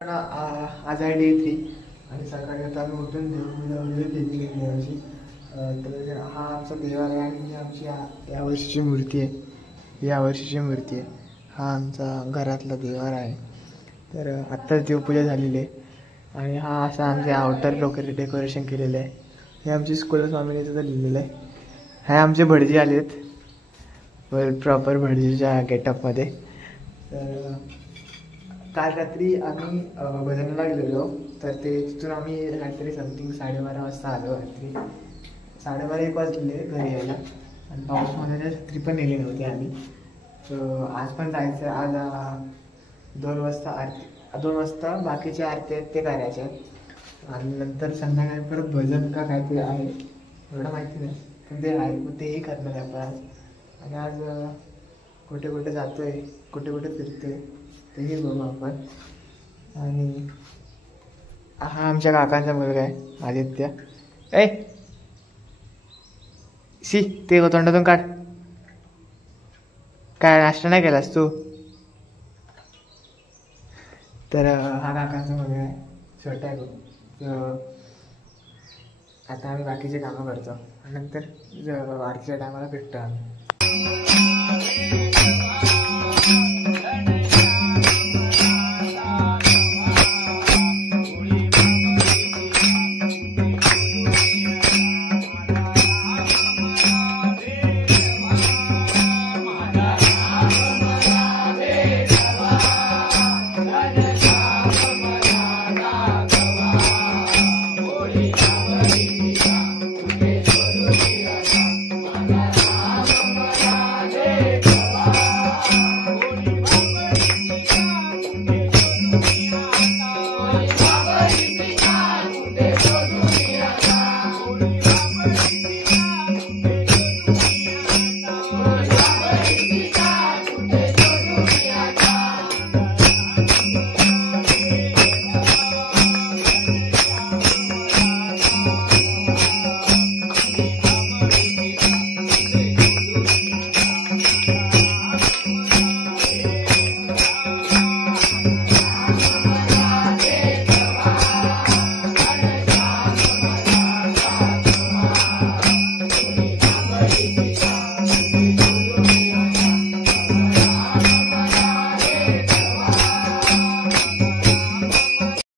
आज आहे डे 3 आणि सकाळी आता आम्ही उठून देवपूजा वगैरे केली यावर्षी. तर हा आमचा देवार आहे आणि ही आमची यावर्षीची मूर्ती आहे. हा आमचा घरातला देवार आहे. तर आत्ताच देवपूजा झालेली आहे आणि हा असा आमचे आउटर वगैरे डेकोरेशन केलेलं आहे. हे आमची कुलस्वामिनीचं तर लिहिलेलं आहे. हे आमचे भटजी आले आहेत प्रॉपर भटजीच्या गेटअपमध्ये. तर काल रात्री आम्ही भजनाला गेलेलो. तर ते तिथून आम्ही रात्री समथिंग 12:30 वाजता आलो. रात्री 12:30-1 वाजले घरी यायला आणि पाऊसमध्ये छत्री पण नेली नव्हती आम्ही. तर आज पण जायचं. आज 2 वाजता बाकीचे आरती आहेत ते करायचे आणि नंतर संध्याकाळी परत भजन का काहीतरी आहे एवढं माहिती नाही पण ते आहे. मग तेही करणार आहे आपण आज. आणि आज कुठे कुठे जातो आहे, कुठे कुठे फिरतो आहे तेही बघू आपण. आणि हा आमच्या काकांचा मुलगा आहे आदित्य. ते तोंडातून काढ. काय नाश्ता नाही केलास तू? तर हा काकांचा मुलगा आहे, छोटा आहे खूप. आता आम्ही बाकीचे कामं करतो आणि नंतर आरतीच्या टायमाला भेटतो आम्ही.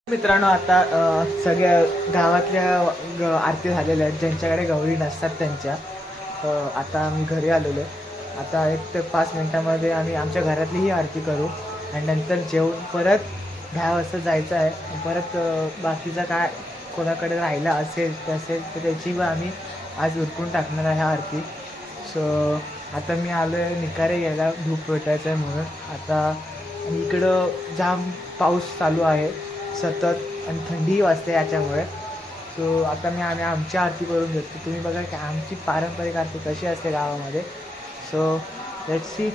मित्रांनो, आता सगळ्या गावातल्या आरती झालेल्या आहेत. ज्यांच्याकडे गौरी नसतात त्यांच्या. आता आम्ही घरी आलेलो आहे. आता 1 ते 5 मिनटामध्ये आम्ही आमच्या घरातलीही आरती करू आणि नंतर जेवून परत 10 वाजता जायचं आहे. परत बाकीचा काय कोणाकडे राहिला असेल तर त्याची पण आम्ही आज उरकून टाकणार आहे आरती. सो आता मी आलो आहे निकारे घ्यायला, धूप पेटायचं आहे म्हणून. आता इकडं जाम पाऊस चालू आहे सतत आणि थंडीही वाजते याच्यामुळे. सो आता आम्ही आमची आरती करून घेतो. तुम्ही बघा की आमची पारंपरिक आरती कशी असते गावामध्ये. So let's see.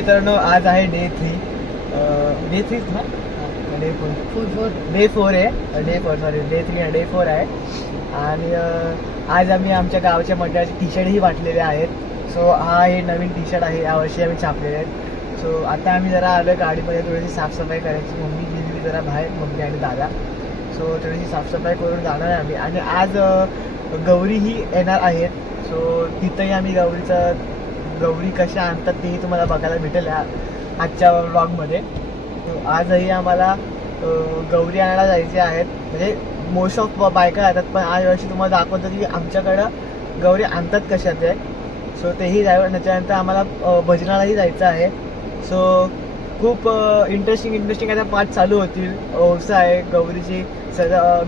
मित्रांनो, आज आहे डे 3 ना, डे 4 आहे, डे 4 सॉरी डे 3 डे 4 आहे. आणि आज आम्ही आमच्या गावच्या मंडळाचे टी शर्टही वाटलेले आहेत. सो हा हे नवीन टी शर्ट आहे, यावर्षी आम्ही छापलेले आहेत. सो आता आम्ही जरा आलो गाडीमध्ये, थोडीशी साफसफाई करायची. मम्मी गेली जरा बाहेर, मम्मी आणि दादा. सो थोडीशी साफसफाई करून जाणार आहे आम्ही. आणि आज गौरीही येणार आहेत. सो तिथंही आम्ही गौरी कशा आणतात तेही तुम्हाला बघायला भेटेल आजच्या व्लॉगमध्ये. आजही आम्हाला गौरी आणायला जायचे आहेत. म्हणजे मोस्ट ऑफ बायका येतात, पण आज वर्षी तुम्हाला दाखवतो की आमच्याकडं गौरी आणतात कशा ते. सो तेही जायचं. त्याच्यानंतर आम्हाला भजनालाही जायचं आहे. सो खूप इंटरेस्टिंग आता पाठ चालू होतील. ओरसा आहे गौरीची,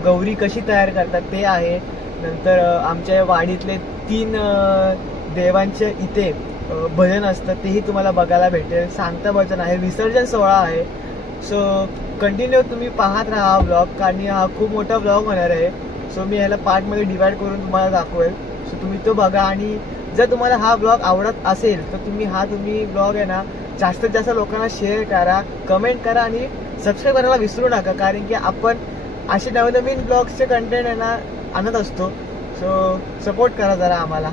गौरी कशी तयार करतात ते आहे. नंतर आमच्या वाडीतले 3 देवांचे इथे भजन असतं, तेही तुम्हाला बघायला भेटेल. सांगता भजन आहे, विसर्जन सोहळा आहे. सो कंटिन्यू तुम्ही पाहत राहा हा ब्लॉग, कारण हा खूप मोठा ब्लॉग होणार आहे. सो मी ह्याला पार्टमध्ये डिवाइड करून तुम्हाला दाखवेल. सो तुम्ही तो बघा. आणि जर तुम्हाला हा ब्लॉग आवडत असेल तर तुम्ही ब्लॉग आहे ना जास्तीत जास्त लोकांना शेअर करा, कमेंट करा आणि सबस्क्राईब करायला विसरू नका, कारण की आपण असे नवनवीन ब्लॉग्सचे कंटेंट आहे ना आणत असतो. सो सपोर्ट करा जरा आम्हाला.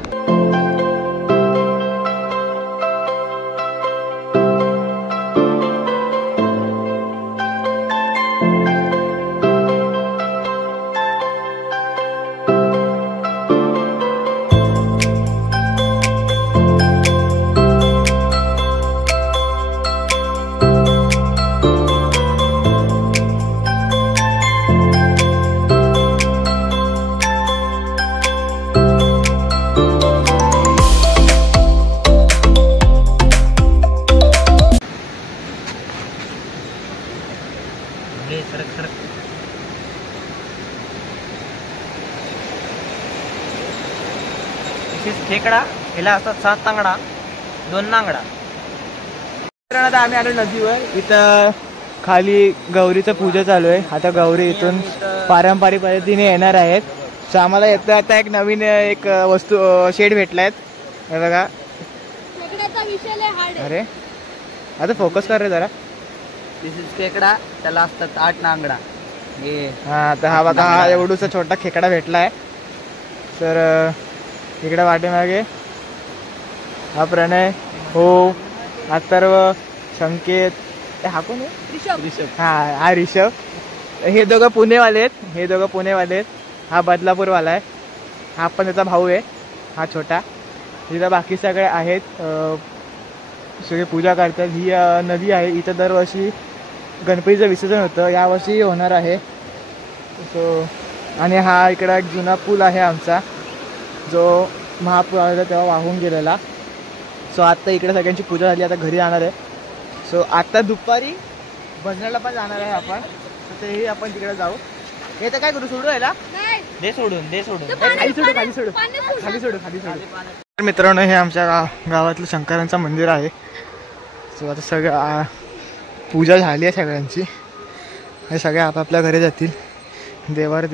खेकडा ह्याला असतात 7 तांगडा 2 नांगडा. आता आम्ही आलो नदीवर. इथं खाली गौरीचं पूजा चालू आहे. आता गौरी इथून पारंपरिक पद्धतीने येणार आहेत. सो आम्हाला येतं आता एक नवीन वस्तू शेड भेटलायत. हे बघा. अरे आता फोकस कर रे जरा. दिस इज खेकडा, त्याला असतात 8 नांगडा. हा तर हा बघा, हा एवढूसा छोटा खेकडा भेटलाय. तर इकडे वाटेमागे हा प्रणय, हो, अथर्व, संकेत, हा कोण आहे? ऋषभ. हा ऋषभ. हे दोघं पुणेवाले आहेत. हा बदलापूरवाला आहे. हा पण त्याचा भाऊ आहे, हा छोटा. तिथं बाकी सगळे आहेत, सगळे पूजा करतात. ही नदी आहे. इथं दरवर्षी गणपतीचं विसर्जन होतं, यावर्षी होणार आहे. सो आणि हा इकडं एक जुना पूल आहे आमचा, जो महापूर आलेला तेव्हा वाहून गेलेला. सो आत्ता इकडे सगळ्यांची पूजा झाली, आता घरी जाणार आहे. सो आत्ता दुपारी भजनाला पण जाणार आहे आपण. तर तेही आपण तिकडे जाऊ. हे तर काय करू, सोडू यायला? दे सोडून खाली सोडू. मित्रांनो, हे आमच्या गावातलं शंकरांचं मंदिर आहे. सो आता सगळं पूजा झाली आहे सगळ्यांची. हे सगळे आपापल्या घरी जातील, देवळात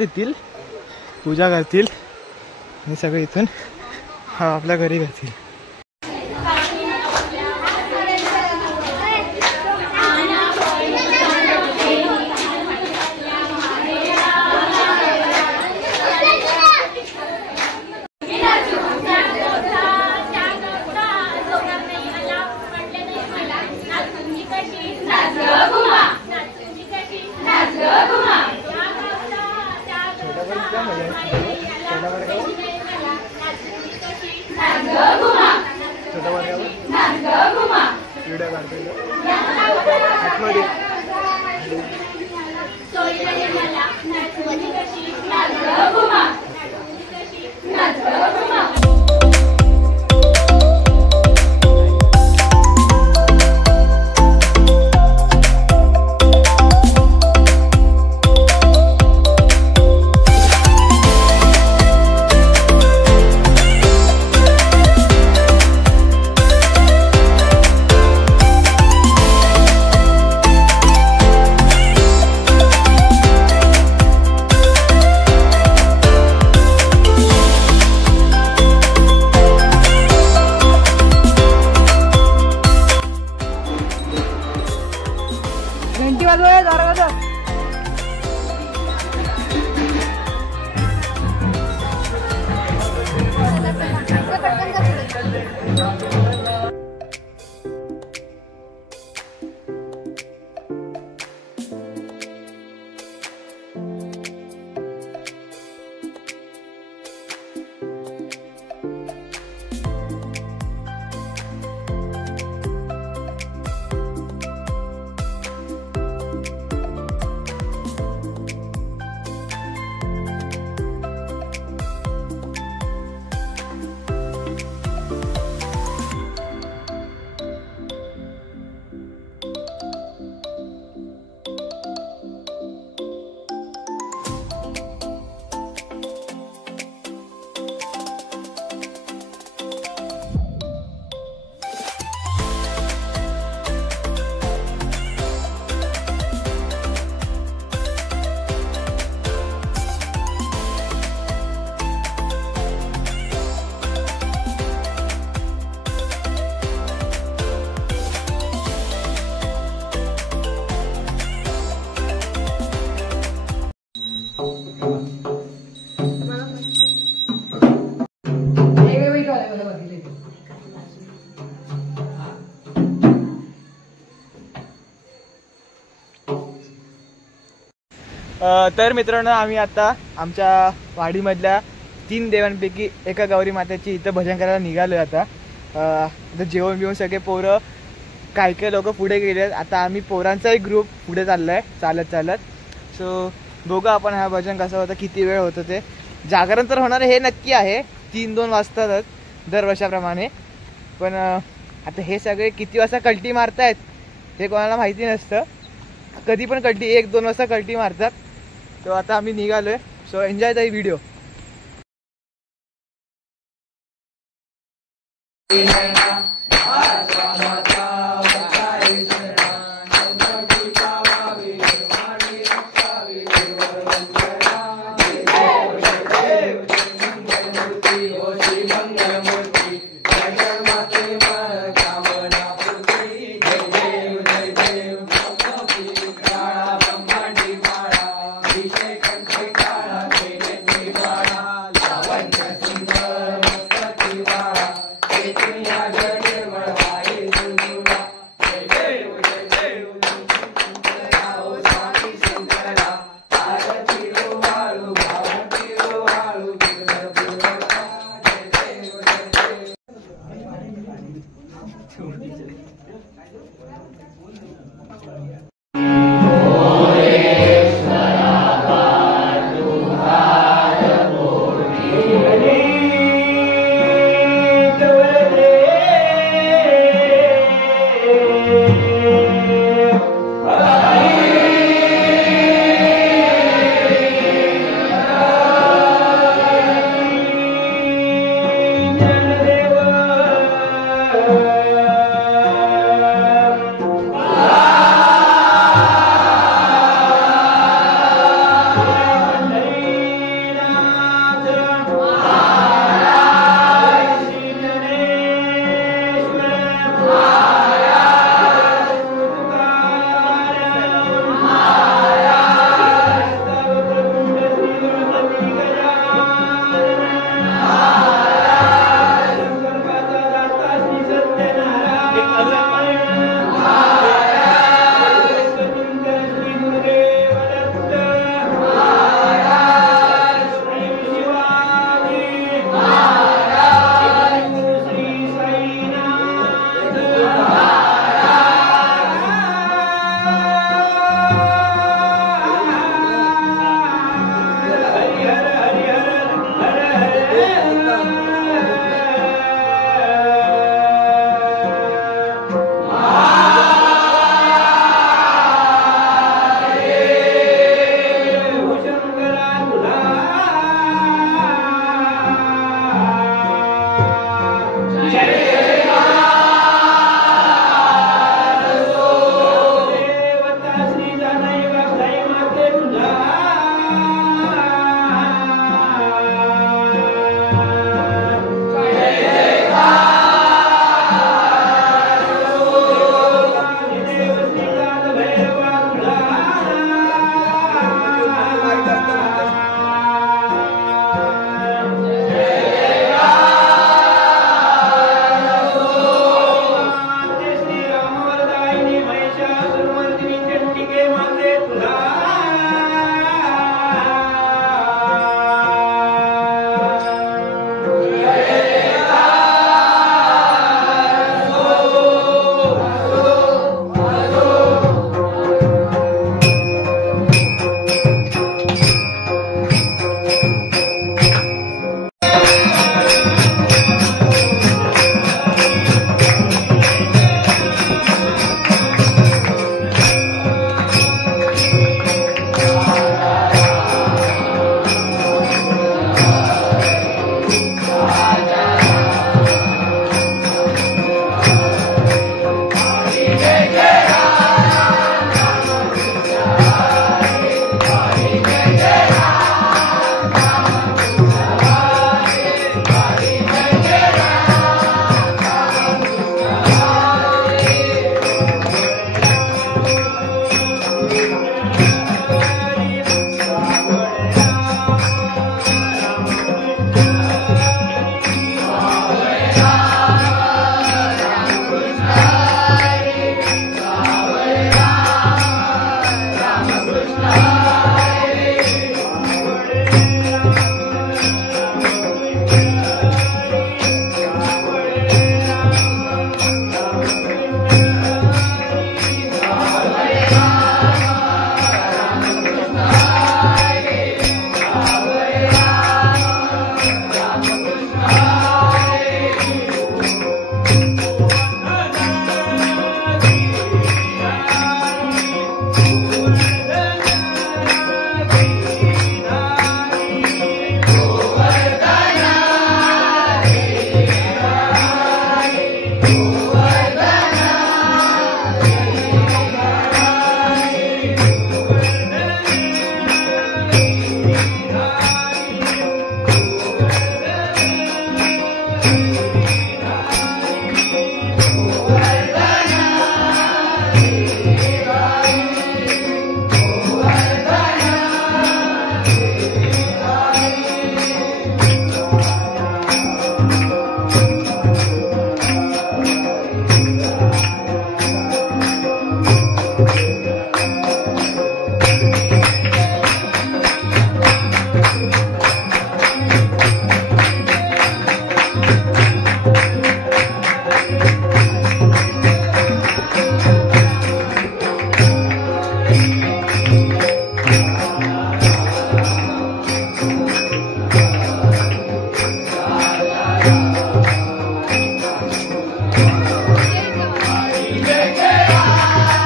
येतील, पूजा करतील आणि सगळे इथून आपल्या घरी जातील. चालू आहे दाराचा. तर मित्रांनो, आम्ही आता आमच्या वाडीमधल्या 3 देवांपैकी एका गौरी मातेची इथं भजन करायला निघालो आहे. आता जेवण बिवून सगळे पोरं काही लोक पुढे गेले आहेत. आता आम्ही पोरांचा एक ग्रुप पुढे चालला आहे चालत. सो बघू आपण हा भजन कसं होतं, किती वेळ होतं ते. जागरण तर होणार हे नक्की आहे, 3-2 वाजतातच दरवर्षाप्रमाणे. पण आता हे सगळे किती वाजता कल्टी मारतायत हे कोणाला माहिती नसतं. कधी पण कल्टी 1-2 वाजता कल्टी मारतात. तो आता आम्ही निघालोय. So enjoy the video. लेके आ